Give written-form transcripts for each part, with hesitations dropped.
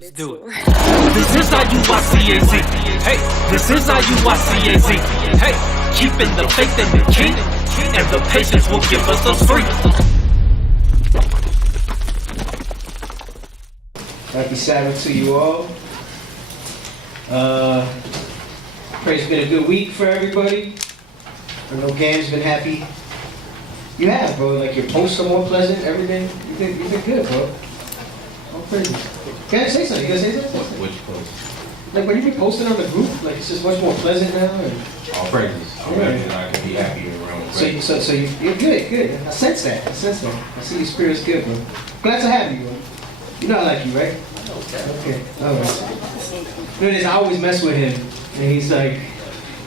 Let's do it. This is how you ICAZ. Hey, this is how you ICAZ. Hey, keeping the faith in the King, and the patience will give us the free. Happy Sabbath to you all. Pray it's been a good week for everybody. I know Gam's been happy. You have, bro. Like your posts are more pleasant. Everything. You've been good, bro. Oh, praise. Can I say something? You gonna say something? Which post? Like when you be posting on the group, like it's just much more pleasant now. And... All praises. I'm ready that I can be happy around. So you're good. I sense that. I see your spirit's good, bro. Glad to have you, bro. You know I like you, right? Okay. All right. You know this, I always mess with him, and he's like,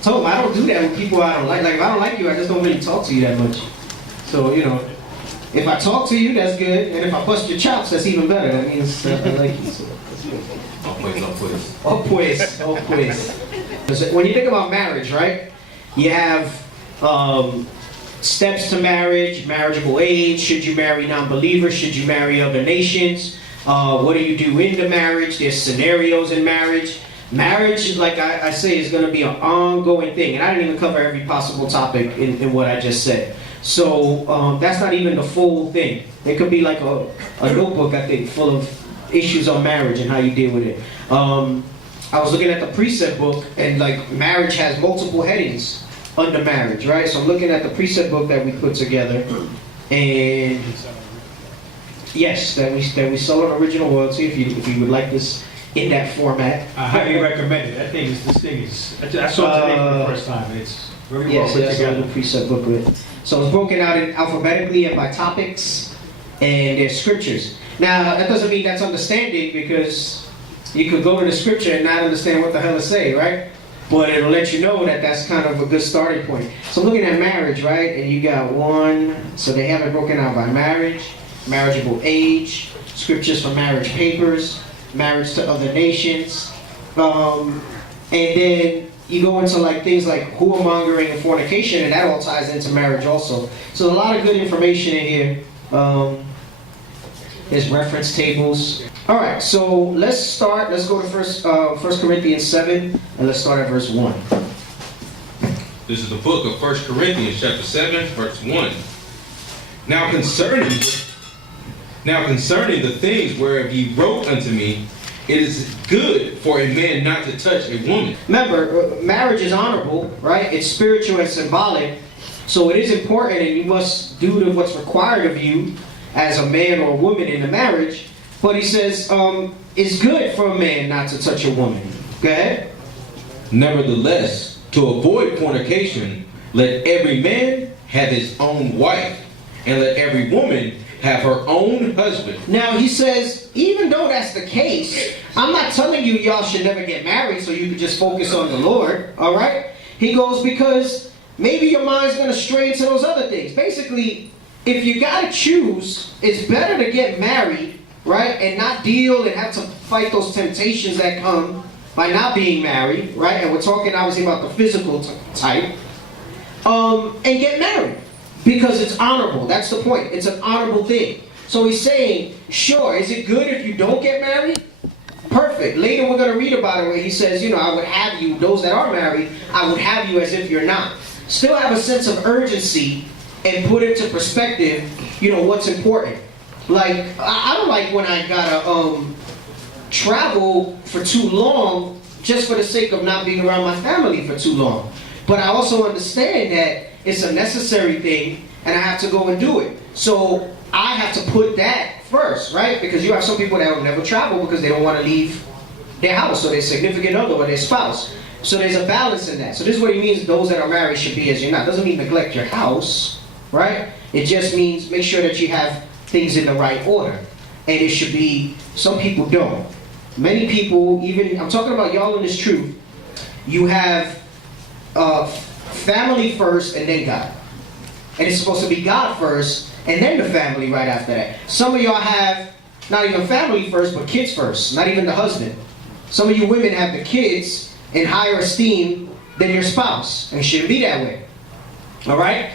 told him I don't do that with people I don't like. Like if I don't like you, I just don't really talk to you that much. So you know, if I talk to you, that's good, and if I bust your chops, that's even better. That means I like you. So that's good. Oh pues. When you think about marriage, right? You have steps to marriage, marriageable age. Should you marry non-believers? Should you marry other nations? What do you do in the marriage? There's scenarios in marriage. Marriage, like I say, is going to be an ongoing thing. And I didn't even cover every possible topic in what I just said. So that's not even the full thing. It could be like a notebook, I think, full of issues on marriage and how you deal with it. I was looking at the precept book, and like marriage has multiple headings under marriage, right? So I'm looking at the precept book that we put together, and yes, that we sold on original royalty. If you would like this in that format, I highly recommend it. This thing is. I saw it today for the first time. It's very well put together. The precept booklet. So it's broken out alphabetically and by topics, and there's scriptures. Now that doesn't mean that's understanding, because you could go to the scripture and not understand what the hell it's saying, right? But it'll let you know that that's kind of a good starting point. So I'm looking at marriage, right? And you got one. So they have it broken out by marriage, marriageable age, scriptures for marriage papers, marriage to other nations, and then you go into like things like whoremongering and fornication, and that all ties into marriage also. So a lot of good information in here. There's reference tables. All right, so let's start. Let's go to First Corinthians 7, and let's start at verse 1. This is the book of 1 Corinthians chapter 7, verse 1. Now concerning the things whereof ye wrote unto me, it is good for a man not to touch a woman. Remember, marriage is honorable, right? It's spiritual and symbolic. So it is important, and you must do what's required of you as a man or a woman in the marriage. But he says, it's good for a man not to touch a woman. Go ahead. Nevertheless, to avoid fornication, let every man have his own wife, and let every woman have her own husband. Now he says, even though that's the case, I'm not telling you y'all should never get married so you can just focus on the Lord, all right? He goes, because maybe your mind's going to stray into those other things. Basically, if you got to choose, it's better to get married, right? And not deal and have to fight those temptations that come by not being married, right? And we're talking obviously about the physical type. And get married. Because it's honorable. That's the point. It's an honorable thing. So he's saying, sure, is it good if you don't get married? Perfect. Later we're going to read about it where he says, you know, I would have you, those that are married, I would have you as if you're not. Still have a sense of urgency and put into perspective, you know, what's important. Like, I don't like when I gotta travel for too long just for the sake of not being around my family for too long. But I also understand that it's a necessary thing, and I have to go and do it. So I have to put that first, right? Because you have some people that will never travel because they don't want to leave their house or their significant other or their spouse. So there's a balance in that. So this is what he means those that are married should be as you're not. Doesn't mean neglect your house, right? It just means make sure that you have things in the right order. And it should be, some people don't. Many people, even, I'm talking about y'all in this truth, you have family first and then God. And it's supposed to be God first and then the family right after that. Some of y'all have not even family first, but kids first, not even the husband. Some of you women have the kids in higher esteem than your spouse, and it shouldn't be that way. All right?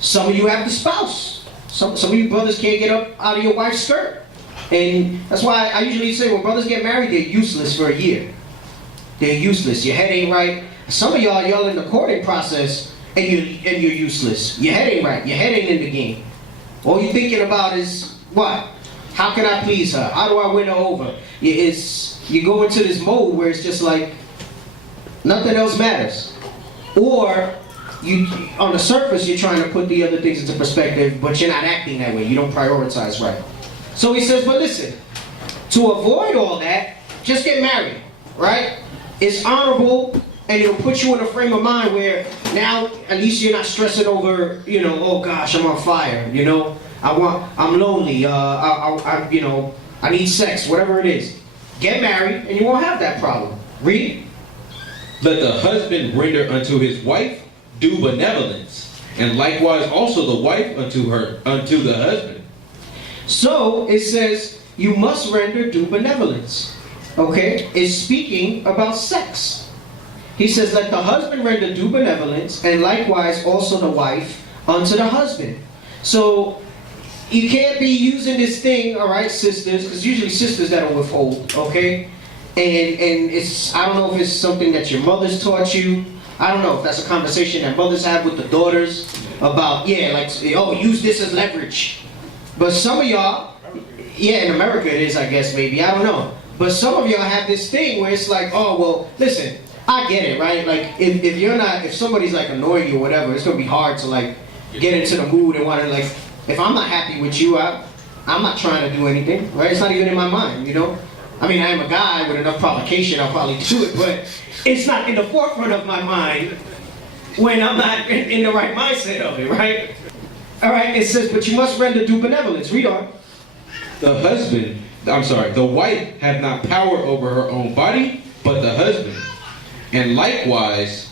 Some of you have the spouse. Some of you brothers can't get up out of your wife's skirt. And that's why I usually say when brothers get married, they're useless for a year. They're useless. Your head ain't right. Some of y'all in the courting process and you're useless. Your head ain't right. Your head ain't in the game. All you're thinking about is what? How can I please her? How do I win her over? You go into this mode where it's just like nothing else matters. Or you, on the surface, you're trying to put the other things into perspective, but you're not acting that way. You don't prioritize right. So he says, but listen, to avoid all that, just get married, right? It's honorable, and it'll put you in a frame of mind where now at least you're not stressing over, oh gosh, I'm on fire, I'm lonely, I need sex, whatever it is. Get married, and you won't have that problem. Read. Let the husband render unto his wife due benevolence, and likewise also the wife unto the husband. So it says you must render due benevolence. Okay? It's speaking about sex. He says, let the husband render due benevolence, and likewise also the wife unto the husband. So you can't be using this thing, all right, sisters, because usually sisters that'll withhold, okay? And it's, I don't know if it's something that your mother's taught you. I don't know if that's a conversation that mothers have with the daughters about, use this as leverage. But some of y'all, in America it is, I guess, maybe, I don't know. But some of y'all have this thing where it's like, oh, well, listen, I get it, right? Like, if somebody's like annoying you or whatever, it's gonna be hard to like get into the mood and want to like, if I'm not happy with you, I'm not trying to do anything, right? It's not even in my mind, I mean, I am a guy with enough provocation, I'll probably do it, but it's not in the forefront of my mind when I'm not in the right mindset of it, right? All right, it says, but you must render due benevolence. Read on. The wife hath not power over her own body, but the husband. And likewise,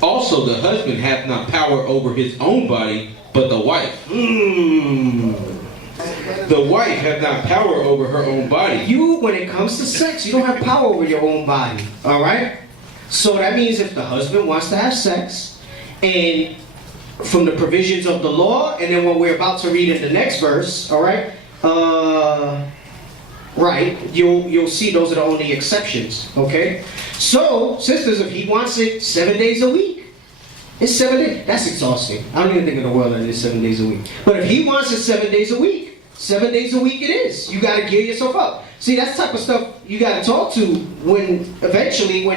also the husband hath not power over his own body, but the wife. The wife hath not power over her own body. You, when it comes to sex, you don't have power over your own body, all right? So that means if the husband wants to have sex, and from the provisions of the law, and then what we're about to read in the next verse, all right? You'll see those are the only exceptions, okay? So, sisters, if he wants it 7 days a week, it's 7 days. That's exhausting. I don't even think in the world that it is 7 days a week. But if he wants it 7 days a week, 7 days a week it is. You got to gear yourself up. See, that's the type of stuff you got to talk to when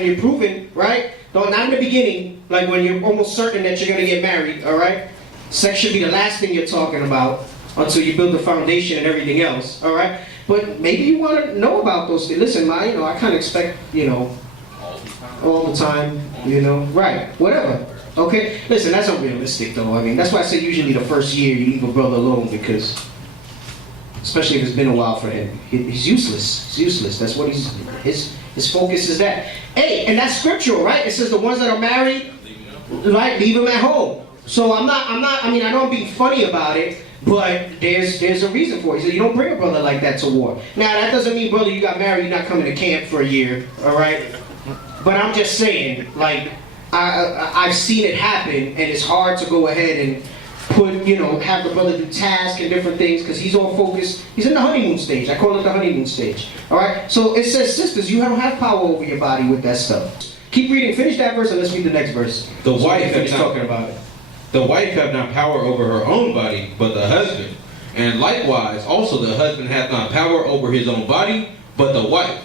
you're proven, right? Not in the beginning, like when you're almost certain that you're going to get married, all right? Sex should be the last thing you're talking about until you build the foundation and everything else, all right? But maybe you want to know about those things. Listen, I kind of expect, all the time, right, whatever. Okay? Listen, that's unrealistic though. I mean, that's why I say usually the first year you leave a brother alone because, especially if it's been a while for him, he's useless. He's useless. That's what his focus is that. Hey, and that's scriptural, right? It says the ones that are married, right, leave them at home. So I know I'm being funny about it, but there's a reason for it. He said you don't bring a brother like that to war. Now, that doesn't mean, brother, you got married, you're not coming to camp for a year, all right? But I'm just saying, like, I've seen it happen, and it's hard to go ahead and put, have the brother do tasks and different things, because he's all focused. He's in the honeymoon stage. I call it the honeymoon stage. All right? So it says, sisters, you don't have power over your body with that stuff. Keep reading. Finish that verse, and let's read the next verse. The wife talking about it. The wife hath not power over her own body, but the husband. And likewise, also the husband hath not power over his own body, but the wife.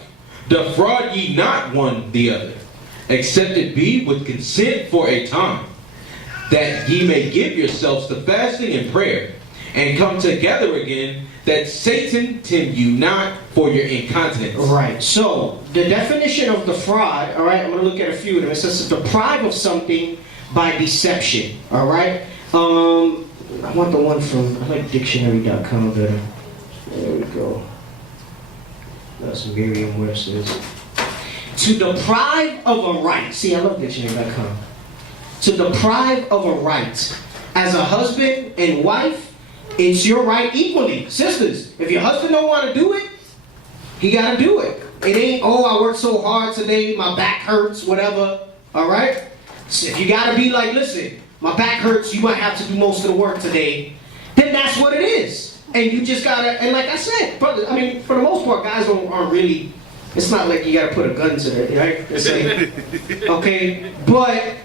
Defraud ye not one the other, except it be with consent for a time, that ye may give yourselves to fasting and prayer, and come together again, that Satan tempt you not for your incontinence. Right. So, the definition of defraud, all right, I'm going to look at a few of them. It says to deprive of something by deception, all right? I want the one from, I like dictionary.com better. There we go. That's Merriam-Webster's. To deprive of a right. See, I love dictionary.com. To deprive of a right. As a husband and wife, it's your right equally. Sisters, if your husband don't want to do it, he got to do it. It ain't, I worked so hard today, my back hurts, whatever, all right? So if you got to be like, listen, my back hurts, you might have to do most of the work today, then that's what it is. And you just gotta, and like I said, brother, I mean, for the most part, guys aren't really, it's not like you gotta put a gun to it, right? It's like, okay, but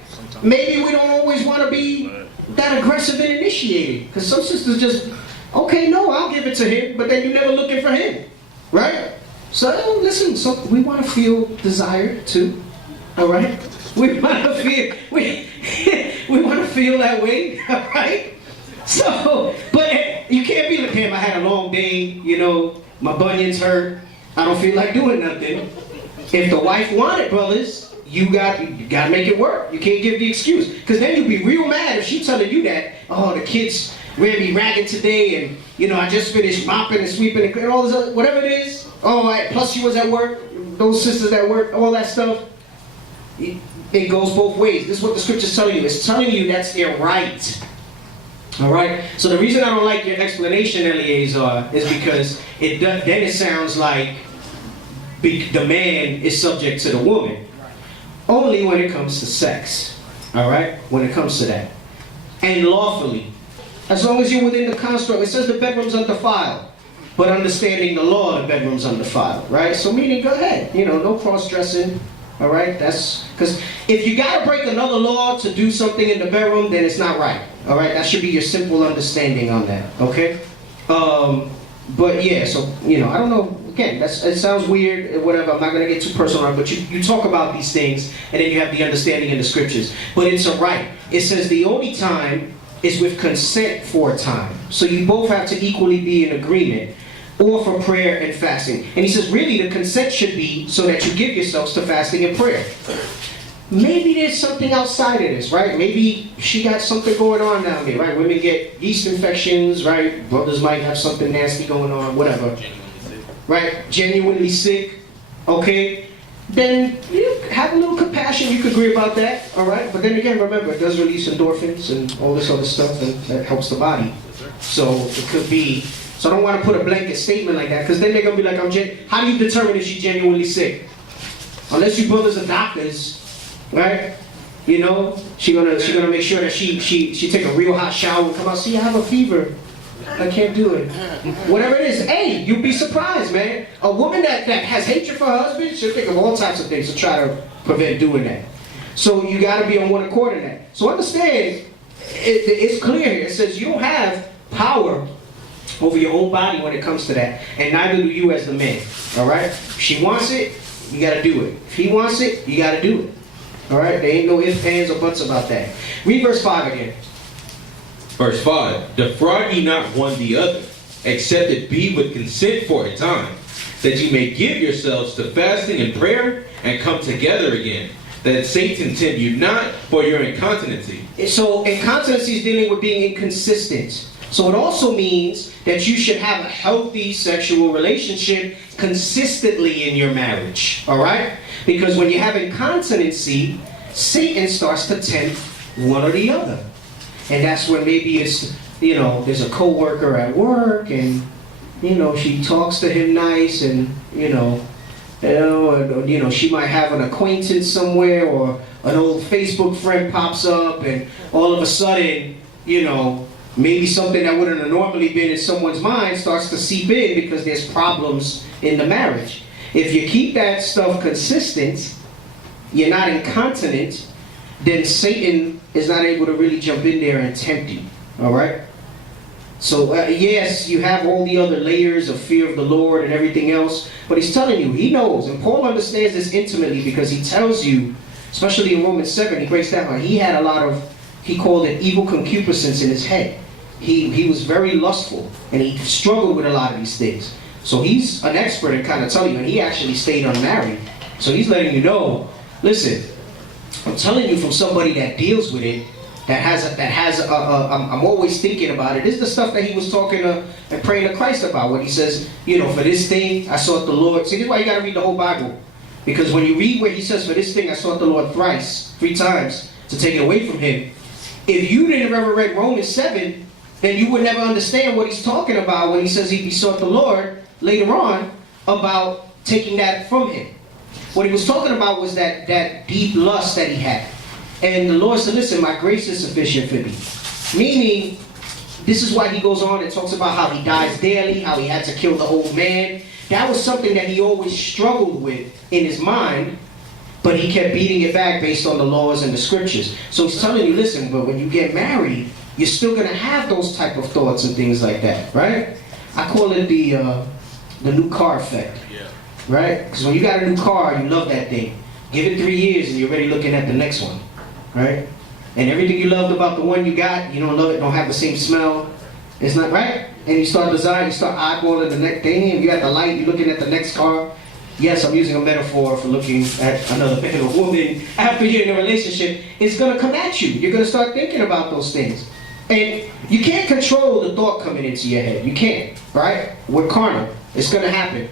maybe we don't always want to be that aggressive and initiated. Because some sisters just, okay, no, I'll give it to him, but then you're never looking for him, right? So listen, so we want to feel desired too, all right? We want to feel, we want to feel that way, all right? So, but you can't be like him. I had a long day, you know, my bunions hurt. I don't feel like doing nothing. If the wife wanted, brothers, you got to make it work. You can't give the excuse. Because then you'll be real mad if she's telling you that, oh, the kids ran me ragged today, and, you know, I just finished mopping and sweeping and all this other, whatever it is. Oh, plus she was at work, those sisters at work, all that stuff. It goes both ways. This is what the scripture's telling you. It's telling you that's their right. All right? So the reason I don't like your explanation, Eleazar, is because then it sounds like the man is subject to the woman. Only when it comes to sex. All right? When it comes to that. And lawfully. As long as you're within the construct. It says the bedroom's undefiled. But understanding the law, the bedroom's undefiled. Right? So meaning, go ahead. You know, no cross-dressing. All right? That's because if you got to break another law to do something in the bedroom, then it's not right. All right? That should be your simple understanding on that. Okay? But yeah, so, you know, I don't know. Again, it sounds weird, whatever. I'm not going to get too personal on it, but you talk about these things, and then you have the understanding in the scriptures. But it's a right. It says the only time is with consent for a time. So you both have to equally be in agreement, or for prayer and fasting. And he says, really, the consent should be so that you give yourselves to fasting and prayer. Maybe there's something outside of this, right? Maybe she got something going on down there, right? Women get yeast infections, right? Brothers might have something nasty going on, whatever. Right? Genuinely sick, okay? Then you have a little compassion. You could agree about that, all right? But then again, remember, it does release endorphins and all this other stuff, and that helps the body. So it could be. So I don't want to put a blanket statement like that, because then they're gonna be like, how do you determine if she's genuinely sick? Unless you brothers are doctors, right? You know, she gonna make sure that she take a real hot shower and come out. See, I have a fever. I can't do it. Whatever it is, hey, you'd be surprised, man. A woman that has hatred for her husband, she'll think of all types of things to try to prevent doing that. So you got to be on one accord in that. So understand, it's clear here. It says you don't have power over your own body when it comes to that, and neither do you as the man. All right? If she wants it, you got to do it. If he wants it, you got to do it. All right? There ain't no ifs, ands, or buts about that. Read verse 5 again. Verse 5, defraud ye not one the other, except it be with consent for a time, that ye may give yourselves to fasting and prayer, and come together again, that Satan tempt you not for your incontinency. So incontinency is dealing with being inconsistent. So it also means that you should have a healthy sexual relationship consistently in your marriage. All right? Because when you have incontinency, Satan starts to tempt one or the other. And that's when maybe it's, you know, there's a coworker at work, and, you know, she talks to him nice, and, you know, she might have an acquaintance somewhere, or an old Facebook friend pops up, and all of a sudden, you know, maybe something that wouldn't have normally been in someone's mind starts to seep in because there's problems in the marriage. If you keep that stuff consistent, you're not incontinent, then Satan is not able to really jump in there and tempt you. All right? So, yes, you have all the other layers of fear of the Lord and everything else, but he's telling you, he knows, and Paul understands this intimately because he tells you, especially in Romans 7, he breaks down how he had a lot of, he called it evil concupiscence in his head. He was very lustful, and he struggled with a lot of these things. So he's an expert in kind of telling you, and he actually stayed unmarried. So he's letting you know, listen, I'm telling you from somebody that deals with it, I'm always thinking about it. This is the stuff that he was talking to and praying to Christ about when he says, you know, for this thing, I sought the Lord. See, this is why you got to read the whole Bible. Because when you read where he says, for this thing, I sought the Lord three times, to take it away from him. If you didn't ever read Romans 7, then you would never understand what he's talking about when he says he besought the Lord later on about taking that from him. What he was talking about was that deep lust that he had. And the Lord said, listen, my grace is sufficient for thee. Meaning, This is why he goes on and talks about how he dies daily, how he had to kill the old man. That was something that he always struggled with in his mind, but he kept beating it back based on the laws and the scriptures. So he's telling you, listen, but when you get married, you're still going to have those type of thoughts and things like that, right? I call it the new car effect, right? Because when you got a new car, you love that thing. Give it 3 years and you're already looking at the next one, right? And everything you loved about the one you got, you don't love it, don't have the same smell. It's not right. And you start designing, you start eyeballing the next thing, and you at the light, you're looking at the next car. Yes, I'm using a metaphor for looking at another man or woman after you're in a relationship. It's going to come at you. You're going to start thinking about those things. And you can't control the thought coming into your head. You can't, right? We're carnal. It's going to happen.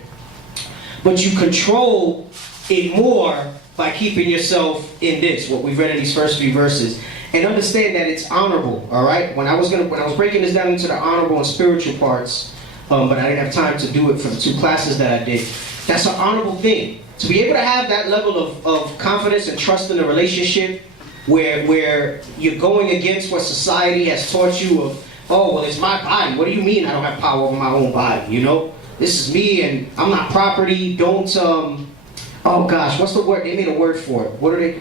But you control it more by keeping yourself in this, what we've read in these first few verses. And understand that it's honorable, all right? When I was breaking this down into the honorable and spiritual parts, but I didn't have time to do it for the 2 classes that I did. That's an honorable thing. To be able to have that level of confidence and trust in a relationship where you're going against what society has taught you of, oh, well, it's my body. What do you mean I don't have power over my own body, you know? This is me and I'm not property. Don't, oh gosh, what's the word? They made a word for it. What are they?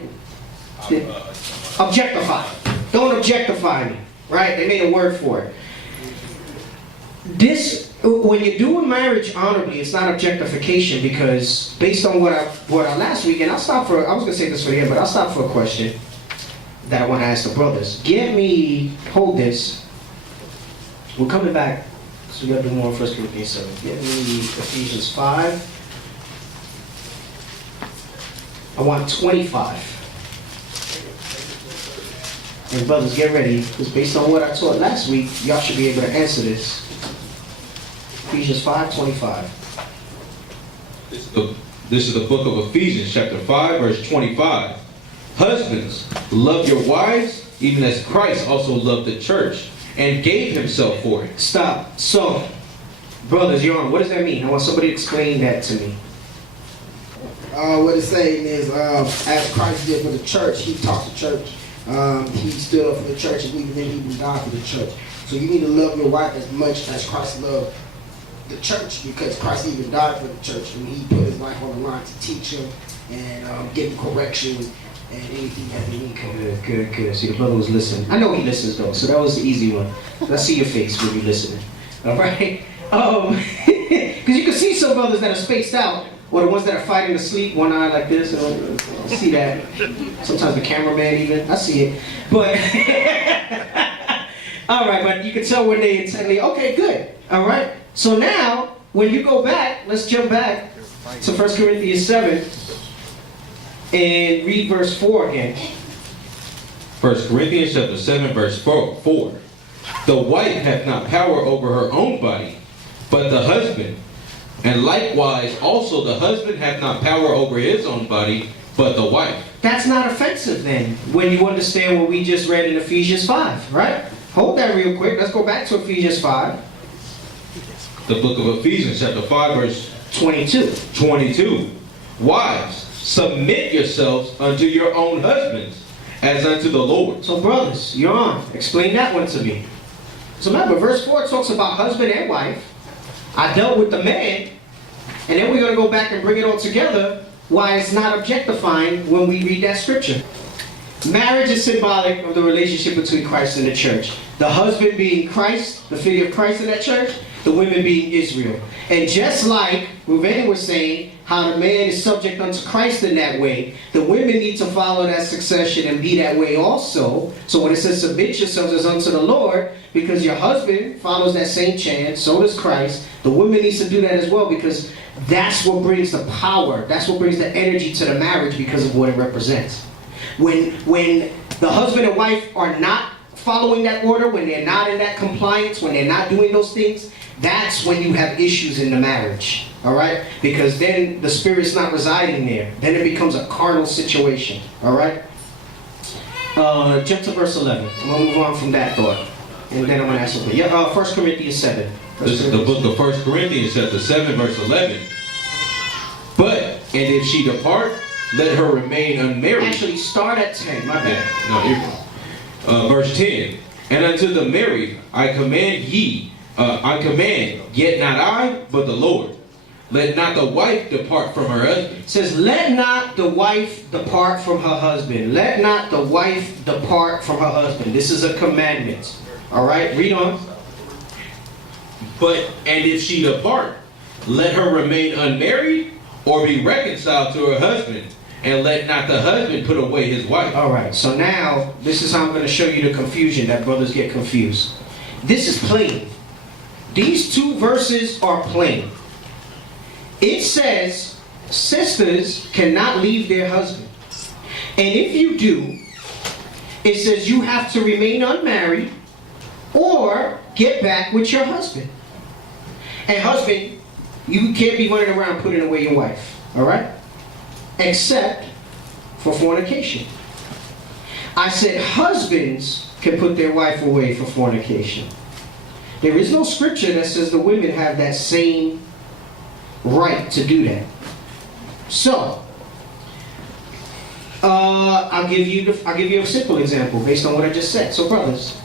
Objectify. Don't objectify me, right? They made a word for it. This, when you're doing marriage honorably, it's not objectification, because based on what I brought out last week, and I was going to say this for him, but I'll stop for a question that I want to ask the brothers. Hold this. We're coming back, so we got to do more on 1 Corinthians 7. Get me Ephesians 5. I want 25. And brothers, get ready, because based on what I taught last week, y'all should be able to answer this. Ephesians 5:25. This is the book of Ephesians, chapter 5, verse 25. Husbands, love your wives, even as Christ also loved the church and gave himself for it. Stop. So, brothers, you're on. What does that mean? I want somebody to explain that to me. What it's saying is, as Christ did for the church, he taught the church. He stood up for the church, and even then he even died for the church. So you need to love your wife as much as Christ loved the church, because Christ even died for the church, and he put his life on the line to teach them and give them correction and anything that they need. Good. See, the brother was listening. I know he listens though, so that was the easy one. Let's see your face when you're listening. All right? Because you can see some brothers that are spaced out, or the ones that are fighting to sleep, one eye like this. I see that. Sometimes the cameraman even. I see it. But, all right, but you can tell when they intently, okay, good. All right? So now, when you go back, let's jump back to 1 Corinthians 7 and read verse 4 again. 1 Corinthians chapter 7, verse 4. The wife hath not power over her own body, but the husband. And likewise, also the husband hath not power over his own body, but the wife. That's not offensive then, when you understand what we just read in Ephesians 5, right? Hold that real quick. Let's go back to Ephesians 5. The book of Ephesians, chapter 5, verse 22. Wives, submit yourselves unto your own husbands, as unto the Lord. So brothers, you're on. Explain that one to me. So remember, verse 4 talks about husband and wife. I dealt with the man, and then we're going to go back and bring it all together, why it's not objectifying when we read that scripture. Marriage is symbolic of the relationship between Christ and the church. The husband being Christ, the figure of Christ in that church, the women being Israel. And just like Reuven was saying, how the man is subject unto Christ in that way, the women need to follow that succession and be that way also. So when it says submit yourselves as unto the Lord, because your husband follows that same chant, so does Christ, the woman needs to do that as well, because that's what brings the power, that's what brings the energy to the marriage because of what it represents. When the husband and wife are not following that order, when they're not in that compliance, when they're not doing those things, that's when you have issues in the marriage, all right? Because then the spirit's not residing there. Then it becomes a carnal situation, all right? Jump to verse 11. I'm going to move on from that thought. And then I'm going to ask something. 1 Corinthians 7. This is the book of 1 Corinthians, chapter 7, verse 11. But, and if she depart, let her remain unmarried. Actually, start at 10. My bad. No, verse 10. And unto the married I command, yet not I, but the Lord. Let not the wife depart from her husband. It says, let not the wife depart from her husband. Let not the wife depart from her husband. This is a commandment. All right, read on. And if she depart, let her remain unmarried, or be reconciled to her husband, and let not the husband put away his wife. All right, so now this is how I'm going to show you the confusion that brothers get confused. This is plain. These two verses are plain. It says sisters cannot leave their husband. And if you do, it says you have to remain unmarried or get back with your husband. And husband, you can't be running around putting away your wife, all right? Except for fornication. I said husbands can put their wife away for fornication. There is no scripture that says the women have that same right to do that. So, I'll give you a simple example based on what I just said. So, brothers,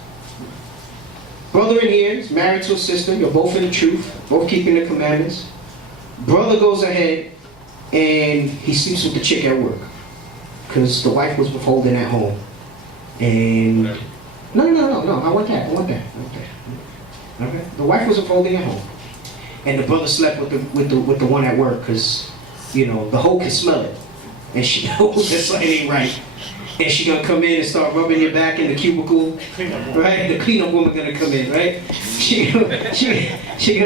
brother in here is married to a sister. You're both in the truth, both keeping the commandments. Brother goes ahead and he sleeps with the chick at work because the wife was withholding at home. And no, I want that. Okay, the wife was withholding at home, and the brother slept with the one at work because, you know, the hoe can smell it, and she knows that something ain't right. And she gonna come in and start rubbing your back in the cubicle, right? The cleanup woman gonna come in, right? She gonna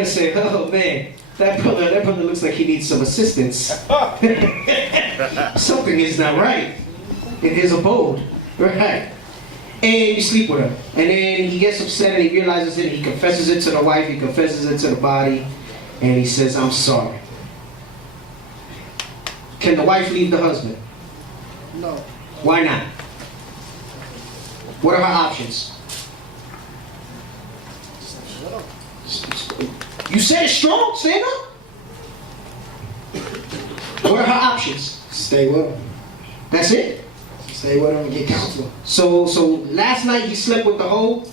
say, "Oh man, that brother looks like he needs some assistance. Something is not right in his abode, right?" And you sleep with her, and then he gets upset and he realizes it. He confesses it to the wife. He confesses it to the body, and he says, "I'm sorry." Can the wife leave the husband? No. Why not? What are her options? You said it strong. Stand up. What are her options? Stay with him. That's it. Stay with him and get counsel. So last night he slept with the hoe,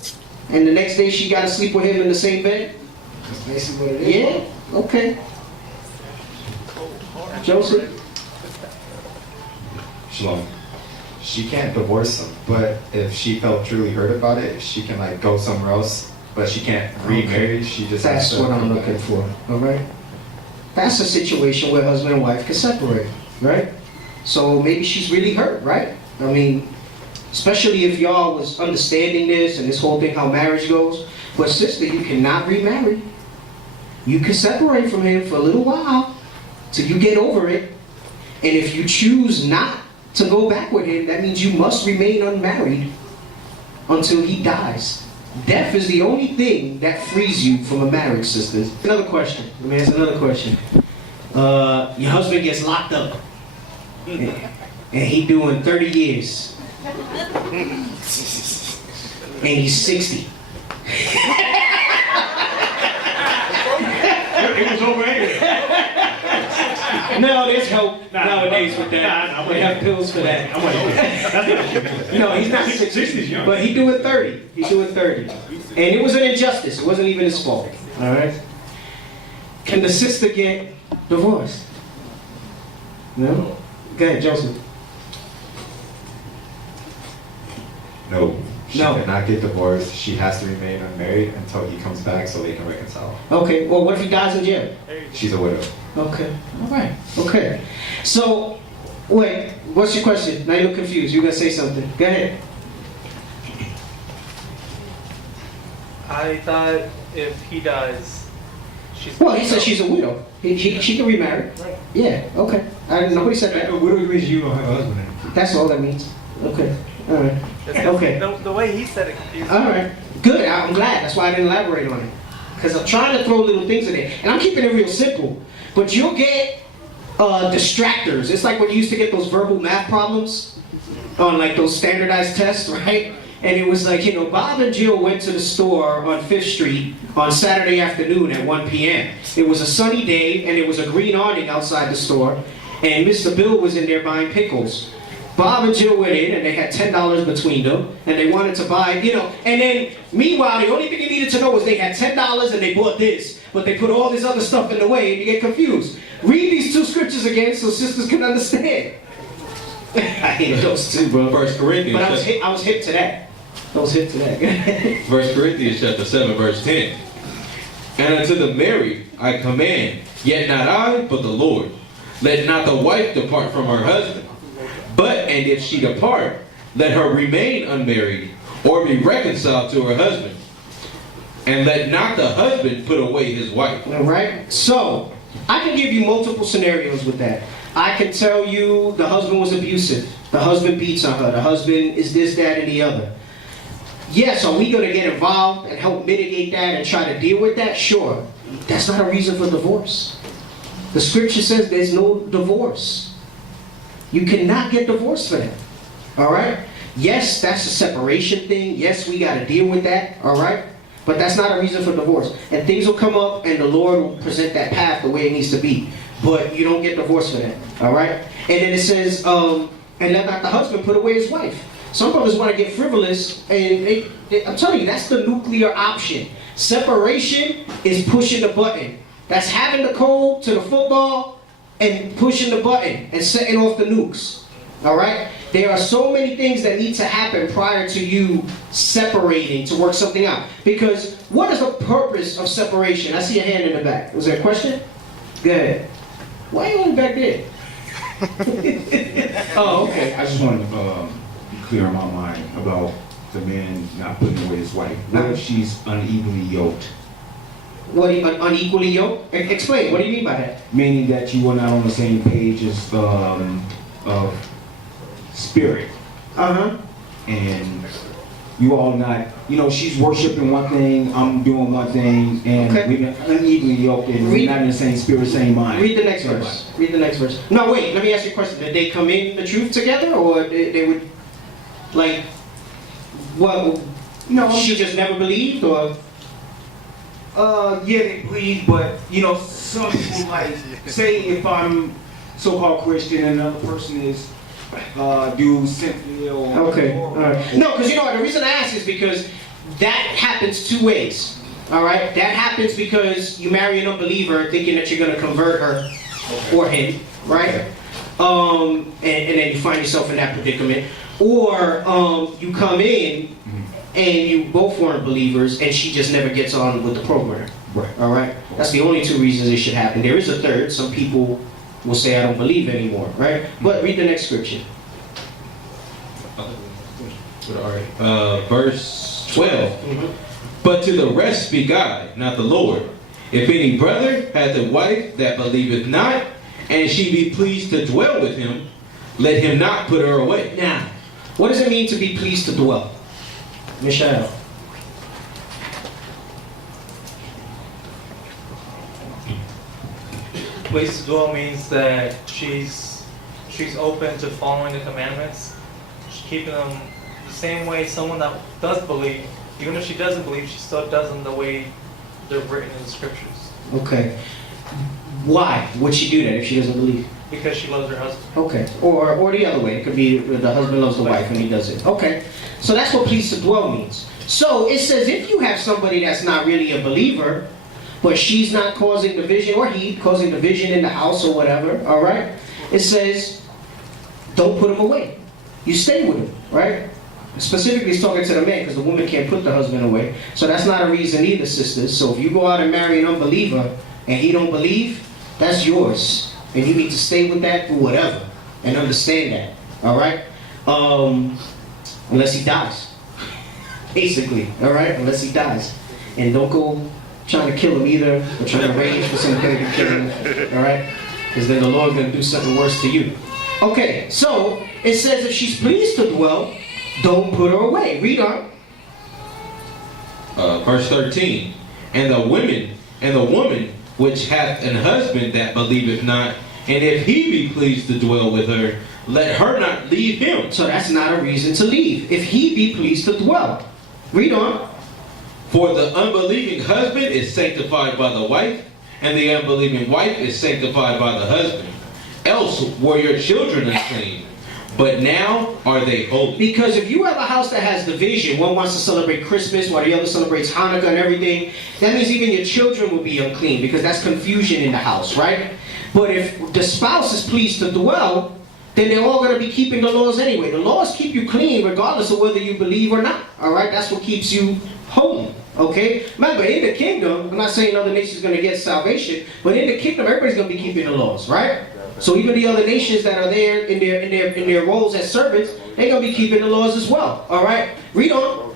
and the next day she got to sleep with him in the same bed? That's basically what it is. Yeah? Okay. Joseph? Shalom. She can't divorce him, but if she felt truly hurt about it, she can like go somewhere else, but she can't remarry. She just has That's to what I'm come looking back. for. All right? That's a situation where husband and wife can separate, right? So maybe she's really hurt, right? I mean, especially if y'all was understanding this and this whole thing, how marriage goes. But sister, you cannot remarry. You can separate from him for a little while till you get over it. And if you choose not to go back with him, that means you must remain unmarried until he dies. Death is the only thing that frees you from a marriage, sisters. Another question. Let me ask another question. Your husband gets locked up. And he doing 30 years. And he's 60. It was over anyway. No, there's help nowadays with that. They have pills for that. I'm like, No, he's not 60, but he's doing 30. He's doing 30. And it was an injustice. It wasn't even his fault. All right? Can the sister get divorced? No? Go ahead, Joseph. No. She No. cannot get divorced. She has to remain unmarried until he comes back so they can reconcile. Okay, well, what if he dies in jail? She's a widow. Okay, all right, okay. So, wait, what's your question? Now you look confused. You're going to say something. Go ahead. I thought if he dies, she's. Well, he said she's a widow. She can remarry. Right. Yeah, okay. I didn't know what he said. a widow means you don't have a husband anymore. That's all that means. Okay, all right. Okay. The way he said it confused me. All right, good. I'm glad. That's why I didn't elaborate on it. Because I'm trying to throw little things in there. And I'm keeping it real simple. But you'll get distractors. It's like when you used to get those verbal math problems on like those standardized tests, right? And it was like, you know, Bob and Jill went to the store on 5th Street on Saturday afternoon at 1 p.m. It was a sunny day and there was a green awning outside the store. And Mr. Bill was in there buying pickles. Bob and Jill went in and they had $10 between them and they wanted to buy, and then meanwhile the only thing you needed to know was they had $10 and they bought this, but they put all this other stuff in the way and you get confused. Read these two scriptures again so sisters can understand. I hated those two, bro. 1 Corinthians. But I was hip to that. 1 Corinthians chapter 7, verse 10. And unto the married I command, yet not I, but the Lord. Let not the wife depart from her husband. But, and if she depart, let her remain unmarried, or be reconciled to her husband. And let not the husband put away his wife. All right? So, I can give you multiple scenarios with that. I can tell you the husband was abusive. The husband beats on her. The husband is this, that, and the other. Yes, are we going to get involved and help mitigate that and try to deal with that? Sure. That's not a reason for divorce. The scripture says there's no divorce. You cannot get divorced for that. All right? Yes, that's a separation thing. Yes, we got to deal with that. All right? But that's not a reason for divorce. And things will come up and the Lord will present that path the way it needs to be. But you don't get divorced for that. All right? And then it says, and let not the husband put away his wife. Some brothers want to get frivolous, and I'm telling you, that's the nuclear option. Separation is pushing the button. That's having the code to the football and pushing the button and setting off the nukes. All right? There are so many things that need to happen prior to you separating to work something out. Because what is the purpose of separation? I see a hand in the back. Was there a question? Go ahead. Why are you only back there? Oh, okay. I just wanted to be clear in my mind about the man not putting away his wife. What if she's unevenly yoked? What do you, unequally yoked? Explain. What do you mean by that? Meaning that you were not on the same page as of spirit. And you all not, she's worshiping one thing, I'm doing one thing, and we're unevenly yoked, and we're not in the same spirit, same mind. Read the next verse. Read the next verse. No, wait, let me ask you a question. Did they come in the truth together, or they would, like, well, No, she just never believed, or? yeah, they believe, but some people like say if I'm so-called Christian and another person is do symphony or Okay, all right. No, because the reason I ask is because that happens two ways. All right, that happens because you marry an unbeliever thinking that you're going to convert her or him, right? And then you find yourself in that predicament, or you come in and you both weren't believers, and she just never gets on with the program. Right. All right. That's the only two reasons it should happen. There is a third. Some people will say, I don't believe anymore, right? But read the next scripture. Verse 12. But to the rest speak I, not the Lord. If any brother hath a wife that believeth not, and she be pleased to dwell with him, let him not put her away. Now, what does it mean to be pleased to dwell? Michelle. Pleased to dwell means that she's open to following the commandments. She's keeping them the same way someone that does believe, even if she doesn't believe, she still does them the way they're written in the scriptures. Okay. Why would she do that if she doesn't believe? Because she loves her husband. Okay. Or the other way. It could be the husband loves the wife and he does it. Okay. So that's what pleased to dwell means. So it says if you have somebody that's not really a believer, but she's not causing division, or he causing division in the house or whatever, all right? It says, don't put him away. You stay with him, right? Specifically, it's talking to the man because the woman can't put the husband away. So that's not a reason either, sisters. So if you go out and marry an unbeliever and he don't believe, that's yours. And you need to stay with that through whatever and understand that, all right? Unless he dies. Basically, all right? Unless he dies. And don't go trying to kill him either, or trying to arrange for somebody to kill him, all right? Because then the Lord's going to do something worse to you. Okay, so it says if she's pleased to dwell, don't put her away. Read on. Verse 13. And the woman which hath an husband that believeth not, and if he be pleased to dwell with her, let her not leave him. So that's not a reason to leave. If he be pleased to dwell. Read on. For the unbelieving husband is sanctified by the wife, and the unbelieving wife is sanctified by the husband. Else were your children unclean, but now are they holy. Because if you have a house that has division, one wants to celebrate Christmas while the other celebrates Hanukkah and everything, that means even your children will be unclean because that's confusion in the house, right? But if the spouse is pleased to dwell, then they're all going to be keeping the laws anyway. The laws keep you clean regardless of whether you believe or not, all right? That's what keeps you holy, okay? Remember, in the kingdom, I'm not saying other nations are going to get salvation, but in the kingdom, everybody's going to be keeping the laws, right? So even the other nations that are there in their roles as servants, they're going to be keeping the laws as well, all right? Read on.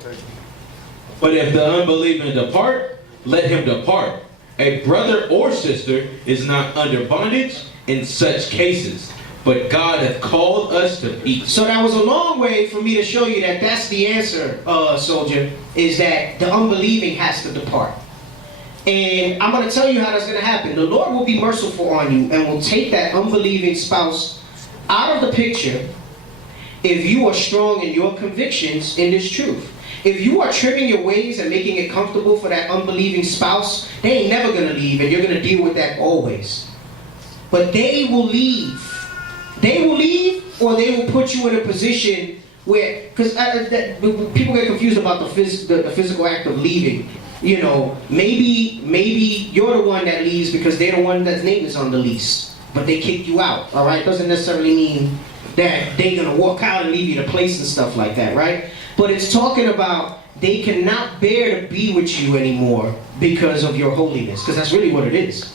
But if the unbelieving depart, let him depart. A brother or sister is not under bondage in such cases, but God hath called us to peace. So that was a long way for me to show you that that's the answer, soldier, is that the unbelieving has to depart. And I'm going to tell you how that's going to happen. The Lord will be merciful on you and will take that unbelieving spouse out of the picture if you are strong in your convictions in this truth. If you are trimming your ways and making it comfortable for that unbelieving spouse, they ain't never going to leave, and you're going to deal with that always. But they will leave. They will leave, or they will put you in a position where, because people get confused about the physical act of leaving. You know, maybe you're the one that leaves because they're the one that's name is on the lease, but they kicked you out. All right, doesn't necessarily mean that they're gonna walk out and leave you the place and stuff like that, right? But it's talking about they cannot bear to be with you anymore because of your holiness, because that's really what it is,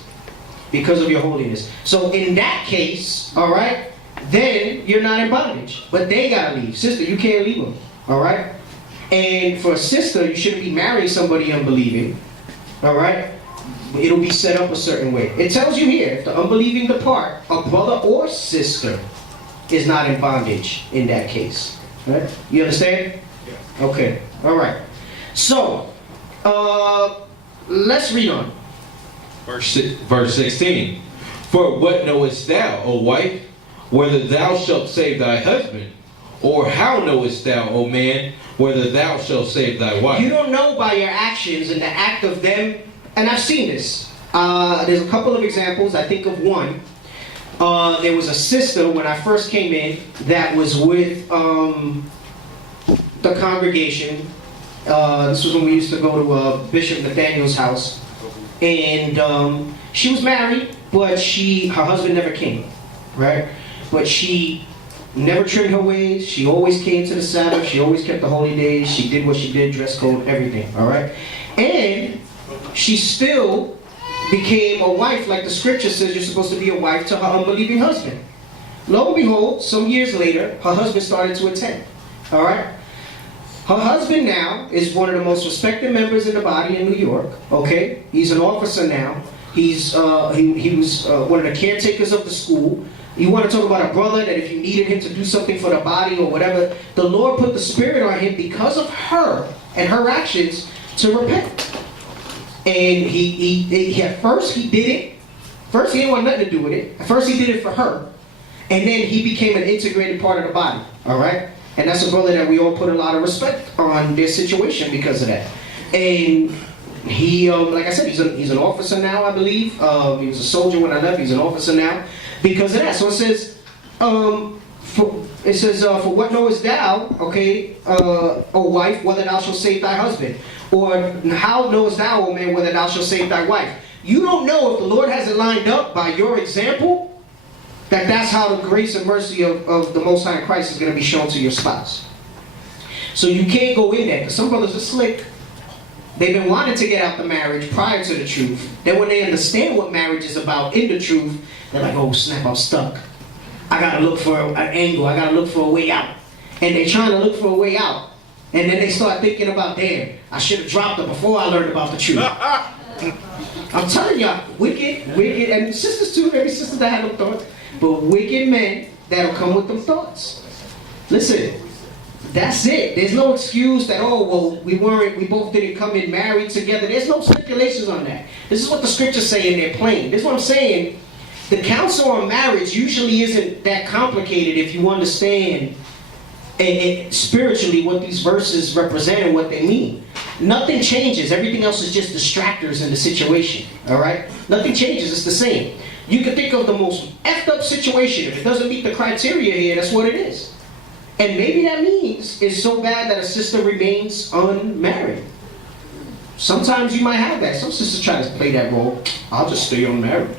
because of your holiness. So in that case, all right, then you're not in bondage, but they gotta leave. Sister, you can't leave them, all right? And for a sister, you shouldn't be marrying somebody unbelieving, all right? It'll be set up a certain way. It tells you here, if the unbelieving depart, a brother or sister is not in bondage in that case. Right? You understand? Yeah. Okay. All right. So, let's read on. Verse 16. For what knowest thou, O wife, whether thou shalt save thy husband? Or how knowest thou, O man, whether thou shalt save thy wife? You don't know by your actions and the act of them. And I've seen this. There's a couple of examples. I think of one. There was a sister when I first came in that was with the congregation. This was when we used to go to Bishop Nathaniel's house. And she was married, but her husband never came. Right? But she never trimmed her ways. She always came to the Sabbath. She always kept the holy days. She did what she did, dress code, everything. All right? And she still became a wife, like the scripture says you're supposed to be a wife to her unbelieving husband. Lo and behold, some years later, her husband started to attend. All right? Her husband now is one of the most respected members in the body in New York. Okay? He's an officer now. He's he was one of the caretakers of the school. You want to talk about a brother that if you needed him to do something for the body or whatever, the Lord put the Spirit on him because of her and her actions to repent. And he at first he did it. First he didn't want nothing to do with it. At first he did it for her. And then he became an integrated part of the body. All right? And that's a brother that we all put a lot of respect on their situation because of that. And he, like I said, he's an officer now, I believe. He was a soldier when I left. He's an officer now because of that. So it says, for what knowest thou, okay, O wife, whether thou shalt save thy husband? Or how knowest thou, O man, whether thou shalt save thy wife? You don't know if the Lord has it lined up by your example, that's how the grace and mercy of the Most High in Christ is going to be shown to your spouse. So you can't go in there, because some brothers are slick. They've been wanting to get out the marriage prior to the truth. Then when they understand what marriage is about in the truth, they're like, oh snap, I'm stuck. I got to look for an angle. I got to look for a way out. And they're trying to look for a way out. And then they start thinking about, damn, I should have dropped her before I learned about the truth. I'm telling y'all, wicked, and sisters too, every sister that had them thoughts, but wicked men that'll come with them thoughts. Listen, that's it. There's no excuse that, oh, well, we both didn't come in married together. There's no stipulations on that. This is what the scriptures say in there plain. This is what I'm saying. The counsel on marriage usually isn't that complicated if you understand and spiritually what these verses represent and what they mean. Nothing changes. Everything else is just distractors in the situation. All right? Nothing changes. It's the same. You can think of the most effed up situation. If it doesn't meet the criteria here, that's what it is. And maybe that means it's so bad that a sister remains unmarried. Sometimes you might have that. Some sisters try to play that role. I'll just stay unmarried.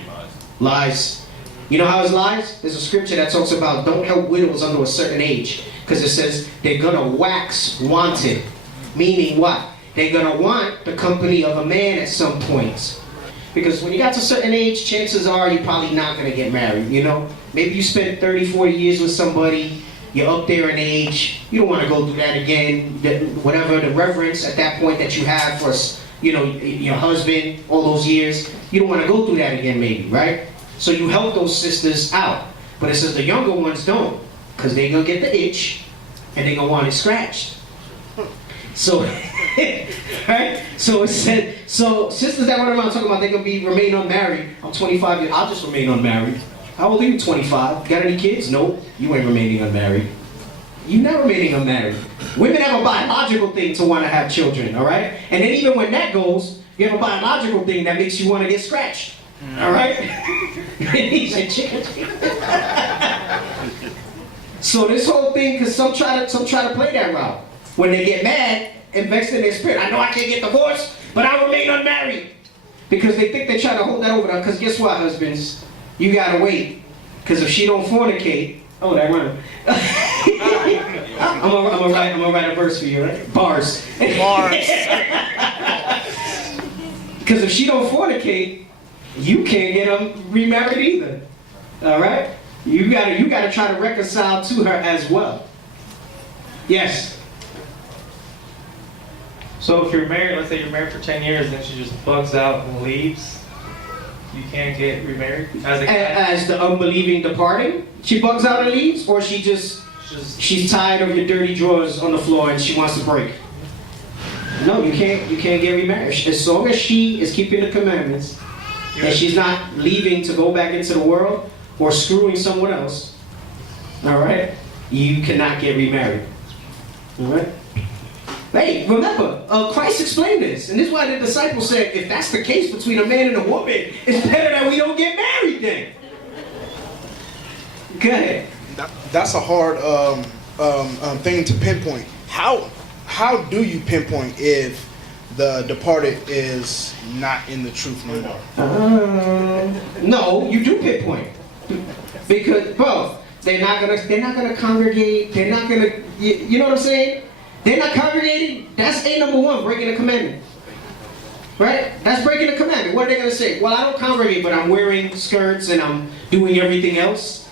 Lies. You know how it's lies? There's a scripture that talks about don't help widows under a certain age. Because it says they're going to wax wanted. Meaning what? They're going to want the company of a man at some point. Because when you got to a certain age, chances are you're probably not going to get married, you know? Maybe you spent 30, 40 years with somebody. You're up there in age. You don't want to go through that again. Whatever the reverence at that point that you have for, you know, your husband, all those years, you don't want to go through that again maybe, right? So you help those sisters out. But it says the younger ones don't. Because they're going to get the itch and they're going to want it scratched. So, right? So it said, so sisters that whatever I'm talking about, they're going to remain unmarried. I'm 25 years, I'll just remain unmarried. How old are you? 25. Got any kids? Nope. You ain't remaining unmarried. You're not remaining unmarried. Women have a biological thing to want to have children, all right? And then even when that goes, you have a biological thing that makes you want to get scratched, all right? So this whole thing, because some try to play that route. When they get mad and vexed in their spirit, I know I can't get divorced, but I'll remain unmarried. Because they think they're trying to hold that over them. Because guess what, husbands? You gotta wait. Because if she don't fornicate, oh, that rhyme. I'm gonna write a verse for you, right? Bars. Because if she don't fornicate, you can't get them remarried either. All right? You gotta try to reconcile to her as well. Yes. So if you're married, let's say you're married for 10 years, and she just bugs out and leaves, you can't get remarried? As the unbelieving departing? She bugs out and leaves? Or she's tired of your dirty drawers on the floor and she wants to break? No, you can't get remarried. As long as she is keeping the commandments and she's not leaving to go back into the world or screwing someone else, all right, you cannot get remarried. All right? Hey, remember, Christ explained this, and this is why the disciples said, if that's the case between a man and a woman, it's better that we don't get married then. Go ahead. That's a hard thing to pinpoint. How do you pinpoint if the departed is not in the truth no more? No, you do pinpoint, because bro, they're not gonna congregate. They're not gonna, you know what I'm saying? They're not congregating. That's number one, breaking the commandment. Right? That's breaking the commandment. What are they going to say? Well, I don't congregate, but I'm wearing skirts and I'm doing everything else.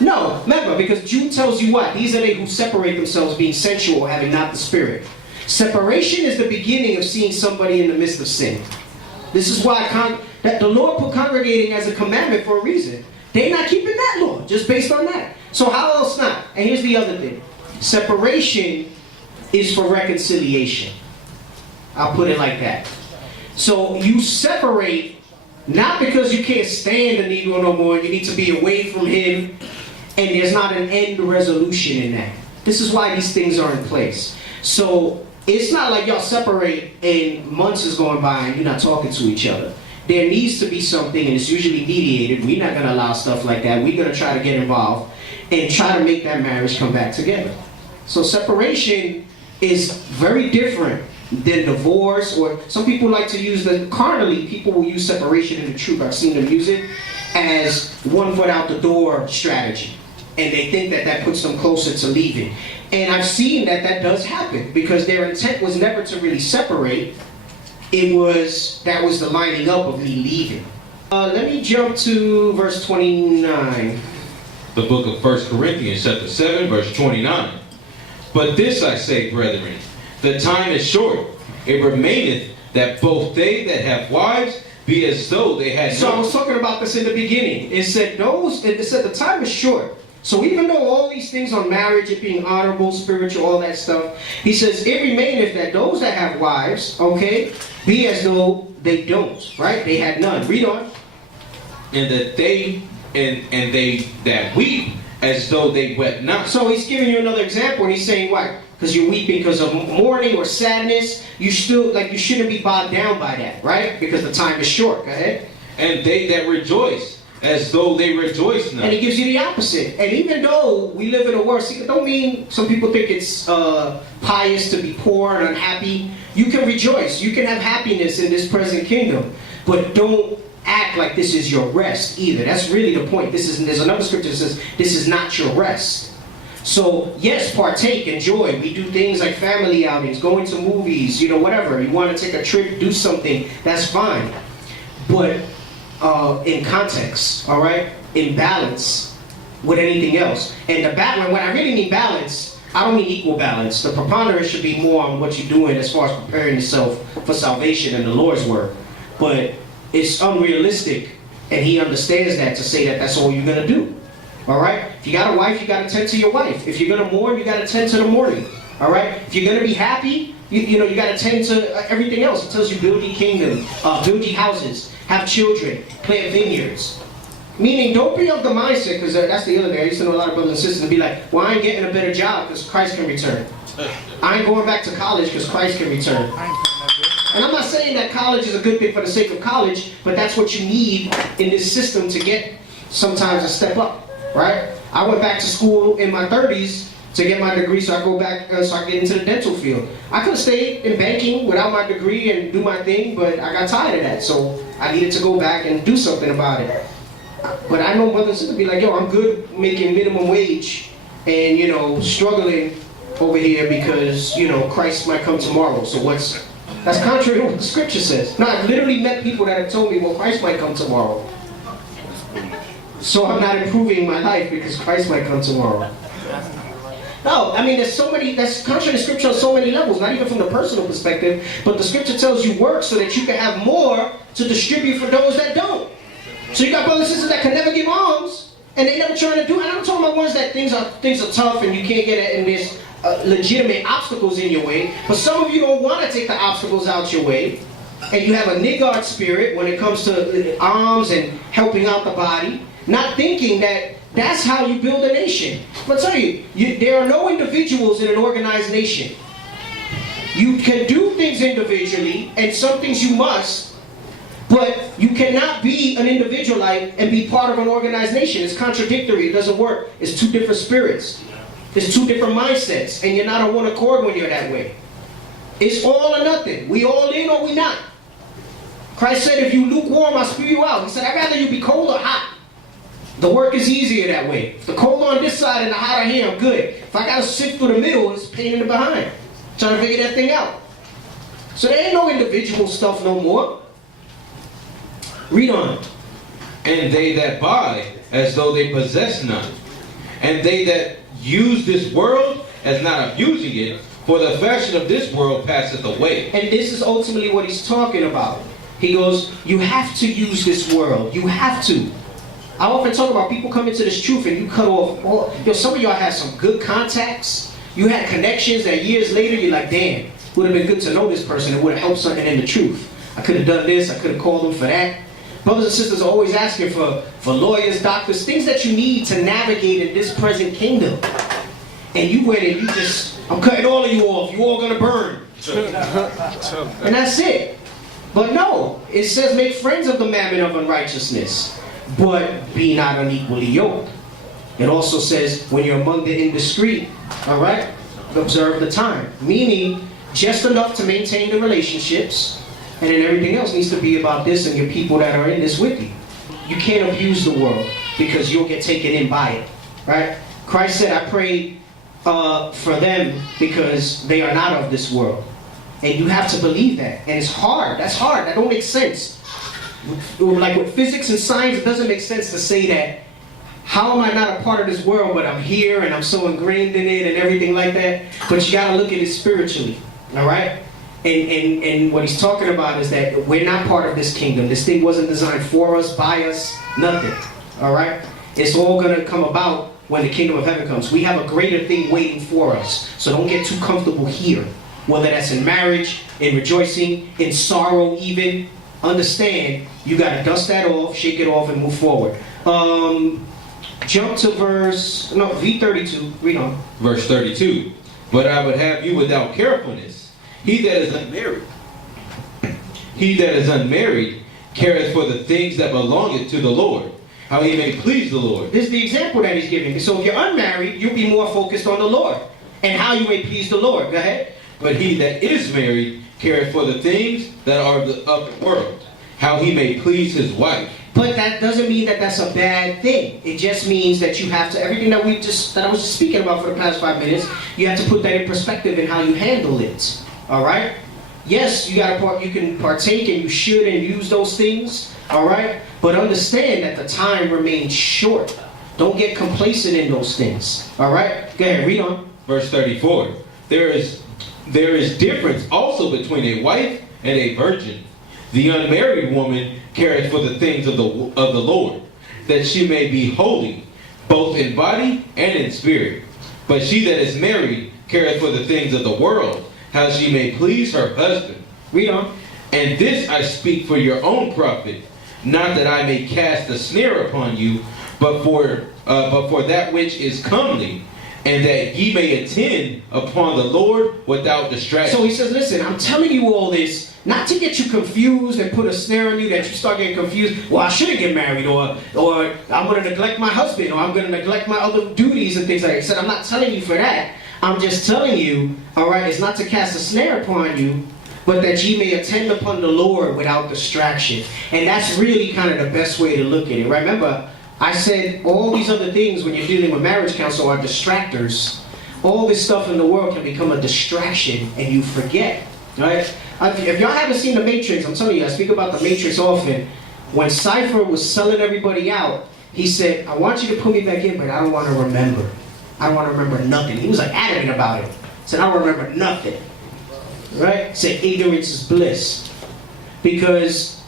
No, remember, because Jude tells you what? These are they who separate themselves, being sensual, having not the Spirit. Separation is the beginning of seeing somebody in the midst of sin. This is why that the Lord put congregating as a commandment for a reason. They're not keeping that law, just based on that. So how else not? And here's the other thing. Separation is for reconciliation. I'll put it like that. So you separate, not because you can't stand the Negro no more, you need to be away from him, and there's not an end resolution in that. This is why these things are in place. So it's not like y'all separate and months is going by and you're not talking to each other. There needs to be something, and it's usually mediated. We're not going to allow stuff like that. We're going to try to get involved and try to make that marriage come back together. So separation is very different than divorce, or some people like to use carnally, people will use separation in the truth. I've seen them use it as one foot out the door strategy. And they think that puts them closer to leaving. And I've seen that does happen, because their intent was never to really separate. That was the lining up of me leaving. Let me jump to verse 29. The book of 1 Corinthians chapter 7, verse 29. But this I say, brethren, the time is short. It remaineth that both they that have wives be as though they had So I was talking about this in the beginning. It said the time is short. So even though all these things on marriage, it being honorable, spiritual, all that stuff, he says, it remaineth that those that have wives, okay, be as though they don't, right? They had none. Read on. And that they that weep as though they wept not. So he's giving you another example, and he's saying what? Because you're weeping because of mourning or sadness, you shouldn't be bogged down by that, right? Because the time is short. Go ahead. And they that rejoice as though they rejoice not. And he gives you the opposite. And even though we live in a world, see, it don't mean some people think it's pious to be poor and unhappy. You can rejoice. You can have happiness in this present kingdom. But don't act like this is your rest either. That's really the point. There's another scripture that says this is not your rest. So yes, partake, enjoy. We do things like family outings, going to movies, whatever. You want to take a trip, do something, that's fine. But in context, all right? In balance with anything else. And the balance, when I really mean balance, I don't mean equal balance. The preponderance should be more on what you're doing as far as preparing yourself for salvation and the Lord's work. But it's unrealistic, and he understands that, to say that that's all you're going to do. All right? If you got a wife, you got to tend to your wife. If you're going to mourn, you got to tend to the mourning. All right? If you're going to be happy, you got to tend to everything else. It tells you build your kingdom, build your houses, have children, plant vineyards. Meaning, don't be of the mindset, because that's the other thing. I used to know a lot of brothers and sisters and be like, well, I ain't getting a better job because Christ can return. I ain't going back to college because Christ can return. And I'm not saying that college is a good thing for the sake of college, but that's what you need in this system to get sometimes a step up, right? I went back to school in my 30s to get my degree, so I go back, so I get into the dental field. I could have stayed in banking without my degree and do my thing, but I got tired of that, so I needed to go back and do something about it. But I know brothers and sisters be like, yo, I'm good making minimum wage and, struggling over here because, Christ might come tomorrow. So that's contrary to what the scripture says. No, I've literally met people that have told me, well, Christ might come tomorrow. So I'm not improving my life because Christ might come tomorrow. No, I mean, that's contrary to scripture on so many levels, not even from the personal perspective, but the scripture tells you work so that you can have more to distribute for those that don't. So you got brothers and sisters that can never give alms, and they never trying to do it. And I'm talking about ones that things are tough and you can't get it, and there's legitimate obstacles in your way. But some of you don't want to take the obstacles out your way, and you have a niggard spirit when it comes to alms and helping out the body, not thinking that that's how you build a nation. I'll tell you, there are no individuals in an organized nation. You can do things individually, and some things you must, but you cannot be an individualite and be part of an organized nation. It's contradictory. It doesn't work. It's two different spirits. It's two different mindsets, and you're not on one accord when you're that way. It's all or nothing. We all in or we not. Christ said, if you lukewarm, I'll spew you out. He said, I'd rather you be cold or hot. The work is easier that way. If the cold on this side and the hot on here, I'm good. If I got to sift through the middle, it's pain in the behind. Trying to figure that thing out. So there ain't no individual stuff no more. Read on. And they that buy as though they possess none. And they that use this world as not abusing it, for the fashion of this world passeth away. And this is ultimately what he's talking about. He goes, you have to use this world. You have to. I often talk about people come into this truth and you cut off. Some of y'all had some good contacts. You had connections that years later you're like, damn, it would have been good to know this person. It would have helped something in the truth. I could have done this. I could have called them for that. Brothers and sisters are always asking for lawyers, doctors, things that you need to navigate in this present kingdom. And you went and you just, I'm cutting all of you off. You all gonna burn. And that's it. But no, it says make friends of the mammon of unrighteousness, but be not unequally yoked. It also says when you're among the indiscreet, all right, observe the time. Meaning just enough to maintain the relationships, and then everything else needs to be about this and your people that are in this with you. You can't abuse the world because you'll get taken in by it, right? Christ said, I pray for them because they are not of this world. And you have to believe that. And it's hard. That's hard. That don't make sense. Like with physics and science, it doesn't make sense to say that, how am I not a part of this world, but I'm here and I'm so ingrained in it and everything like that? But you got to look at it spiritually, all right? And what he's talking about is that we're not part of this kingdom. This thing wasn't designed for us, by us, nothing. All right? It's all going to come about when the kingdom of heaven comes. We have a greater thing waiting for us. So don't get too comfortable here. Whether that's in marriage, in rejoicing, in sorrow even. Understand, you got to dust that off, shake it off, and move forward. Jump to V32. Read on. Verse 32. But I would have you without carefulness. He that is unmarried careth for the things that belongeth to the Lord, how he may please the Lord. This is the example that he's giving. So if you're unmarried, you'll be more focused on the Lord and how you may please the Lord. Go ahead. But he that is married careth for the things that are of the world, how he may please his wife. But that doesn't mean that that's a bad thing. It just means that you have to, everything that I was just speaking about for the past 5 minutes, you have to put that in perspective in how you handle it. All right? Yes, you can partake and you should and use those things. All right? But understand that the time remains short. Don't get complacent in those things. All right? Go ahead, read on. Verse 34. There is difference also between a wife and a virgin. The unmarried woman careth for the things of the Lord, that she may be holy, both in body and in spirit. But she that is married careth for the things of the world, how she may please her husband. Read on. And this I speak for your own profit, not that I may cast a snare upon you, but for that which is comely, and that ye may attend upon the Lord without distraction. So he says, listen, I'm telling you all this, not to get you confused and put a snare on you that you start getting confused. Well, I shouldn't get married, or I'm going to neglect my husband, or I'm going to neglect my other duties and things like that. He said, I'm not telling you for that. I'm just telling you, all right, it's not to cast a snare upon you, but that ye may attend upon the Lord without distraction. And that's really kind of the best way to look at it. Right? Remember, I said all these other things when you're dealing with marriage counsel are distractors. All this stuff in the world can become a distraction and you forget. Right? If y'all haven't seen The Matrix, I'm telling you, I speak about The Matrix often. When Cypher was selling everybody out, he said, I want you to put me back in, but I don't want to remember. I don't want to remember nothing. He was like adamant about it. He said, I don't remember nothing. Right? He said, ignorance is bliss. Because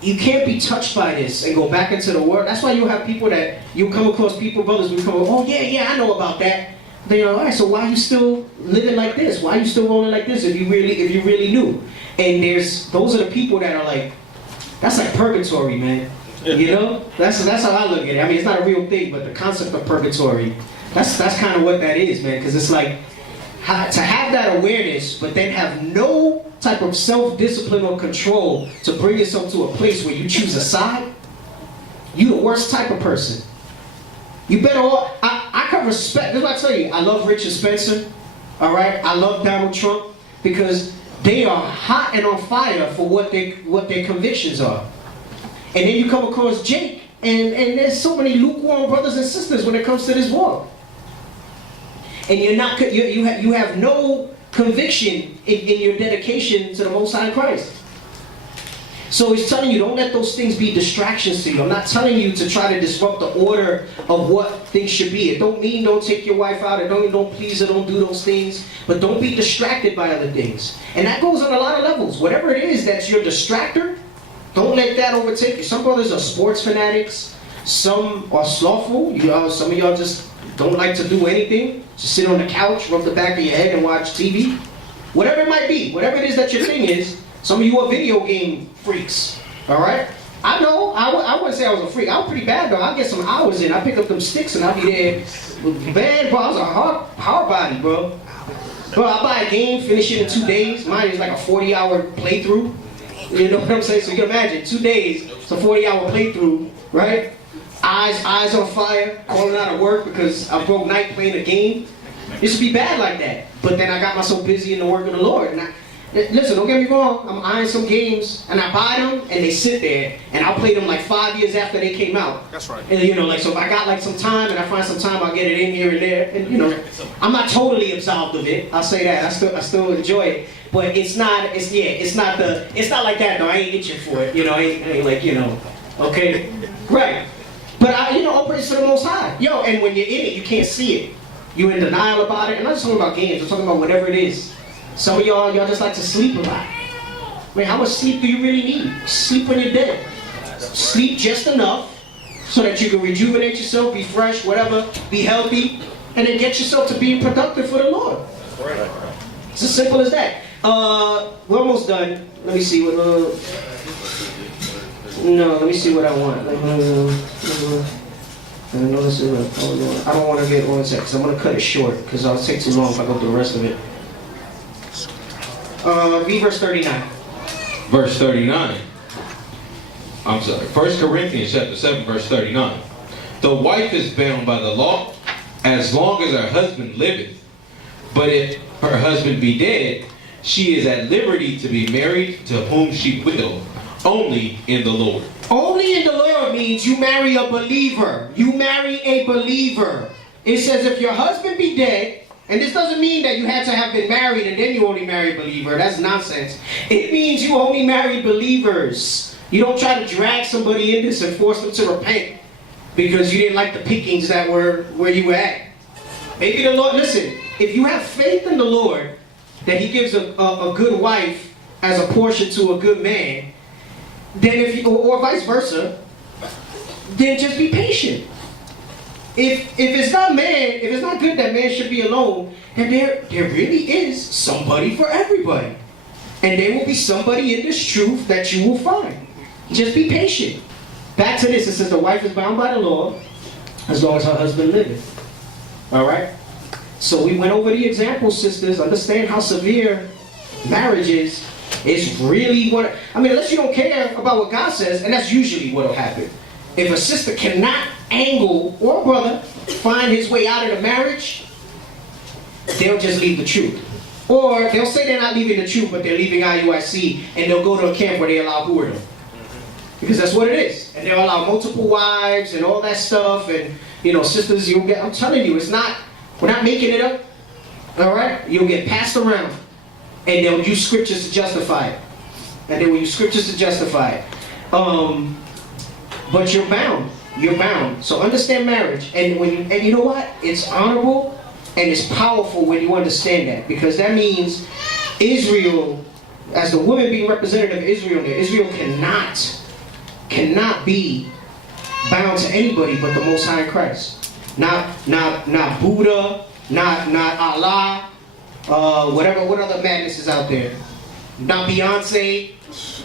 you can't be touched by this and go back into the world. That's why you have people that, you come across people, brothers, we come, oh yeah, I know about that. They're like, all right, so why are you still living like this? Why are you still rolling like this if you really knew? And those are the people that are like, that's like purgatory, man. You know? That's how I look at it. I mean, it's not a real thing, but the concept of purgatory, that's kind of what that is, man. Because it's like, to have that awareness, but then have no type of self-discipline or control to bring yourself to a place where you choose a side, you the worst type of person. You better all, I can respect, this is what I tell you, I love Richard Spencer, all right? I love Donald Trump, because they are hot and on fire for what their convictions are. And then you come across Jake, and there's so many lukewarm brothers and sisters when it comes to this war. And you have no conviction in your dedication to the Most High Christ. So he's telling you, don't let those things be distractions to you. I'm not telling you to try to disrupt the order of what things should be. It don't mean don't take your wife out, or don't please her, don't do those things. But don't be distracted by other things. And that goes on a lot of levels. Whatever it is that's your distractor, don't let that overtake you. Some brothers are sports fanatics. Some are slothful. Some of y'all just don't like to do anything. Just sit on the couch, rub the back of your head, and watch TV. Whatever it might be. Whatever it is that your thing is. Some of you are video game freaks, all right? I know, I wouldn't say I was a freak. I was pretty bad, though. I'll get some hours in. I pick up them sticks, and I'll be there. Bad, bro. I was a hard body, bro. Bro, I buy a game, finish it in 2 days. Mine is like a 40-hour playthrough. You know what I'm saying? So you can imagine, 2 days, it's a 40-hour playthrough, right? Eyes on fire, calling out of work because I broke night playing a game. It should be bad like that. But then I got myself busy in the work of the Lord. And listen, don't get me wrong, I'm eyeing some games, and I buy them, and they sit there, and I'll play them like 5 years after they came out. That's right. And so if I got like some time, and I find some time, I'll get it in here and there, and I'm not totally absolved of it. I'll say that. I still enjoy it, but it's not like that though. I ain't itching for it. I ain't like okay, right? But all praise to the Most High. And when you're in it, you can't see it. You're in denial about it. And I'm not just talking about games. I'm talking about whatever it is. Some of y'all just like to sleep a lot. Man, how much sleep do you really need? Sleep when you're dead. Sleep just enough so that you can rejuvenate yourself, be fresh, whatever, be healthy, and then get yourself to being productive for the Lord. It's as simple as that. We're almost done. Let me see what. Let me see what I want. I don't want to get on set because I'm going to cut it short because I'll take too long if I go through the rest of it. Read verse 39. Verse 39. 1 Corinthians chapter 7, verse 39. The wife is bound by the law as long as her husband liveth. But if her husband be dead, she is at liberty to be married to whom she will, only in the Lord. Only in the Lord means you marry a believer. You marry a believer. It says if your husband be dead, and this doesn't mean that you had to have been married and then you only marry a believer. That's nonsense. It means you only marry believers. You don't try to drag somebody in this and force them to repent because you didn't like the pickings that were where you were at. Maybe the Lord, listen, if you have faith in the Lord that He gives a good wife as a portion to a good man, then if you, or vice versa, then just be patient. If it's not good that man should be alone, then there really is somebody for everybody. And there will be somebody in this truth that you will find. Just be patient. Back to this, it says the wife is bound by the law as long as her husband liveth. Alright? So we went over the examples, sisters. Understand how severe marriage is. It's really what, unless you don't care about what God says, and that's usually what will happen. If a sister cannot angle, or a brother, find his way out of the marriage, they'll just leave the truth. Or they'll say they're not leaving the truth, but they're leaving IUIC, and they'll go to a camp where they allow whoredom. Because that's what it is. And they'll allow multiple wives and all that stuff, and sisters, you'll get, I'm telling you, we're not making it up. Alright? You'll get passed around. And they'll use scriptures to justify it. And they will use scriptures to justify it. But you're bound. You're bound. So understand marriage. And you know what? It's honorable and it's powerful when you understand that. Because that means Israel, as the woman being representative of Israel there, Israel cannot be bound to anybody but the Most High in Christ. Not Buddha, not Allah, what other madness is out there? Not Beyonce.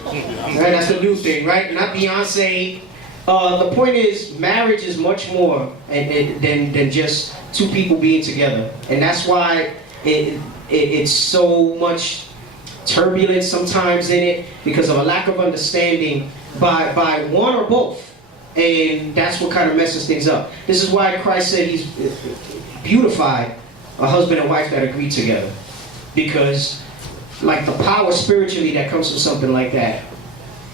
Right, that's the new thing, right? Not Beyonce. The point is, marriage is much more than just two people being together, and that's why it's so much turbulence sometimes in it because of a lack of understanding by one or both, and that's what kind of messes things up. This is why Christ said He's beautified a husband and wife that agree together, because like the power spiritually that comes from something like that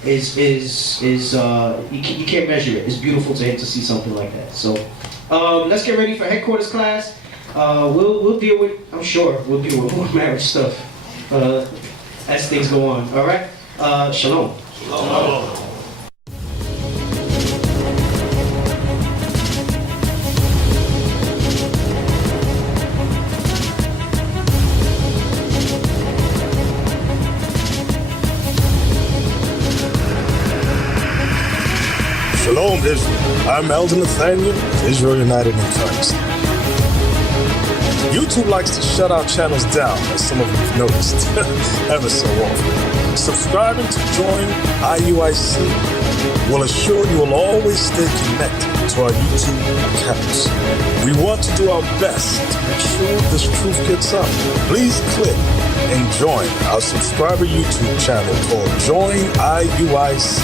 is you can't measure it. It's beautiful to see something like that. So let's get ready for headquarters class. We'll deal with, I'm sure we'll deal with more marriage stuff as things go on. All right. Shalom. Shalom. Shalom, Israel. I'm Elder Nathaniel of Israel United in Christ. YouTube likes to shut our channels down, as some of you have noticed, ever so often. Subscribing to join IUIC will assure you will always stay connected to our YouTube accounts. We want to do our best to make sure this truth gets out. Please click and join our subscriber YouTube channel called Join IUIC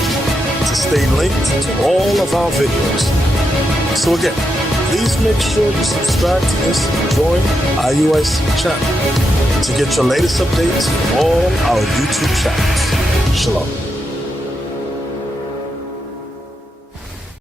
to stay linked to all of our videos. So again, please make sure you subscribe to this Join IUIC channel to get your latest updates from all our YouTube channels. Shalom.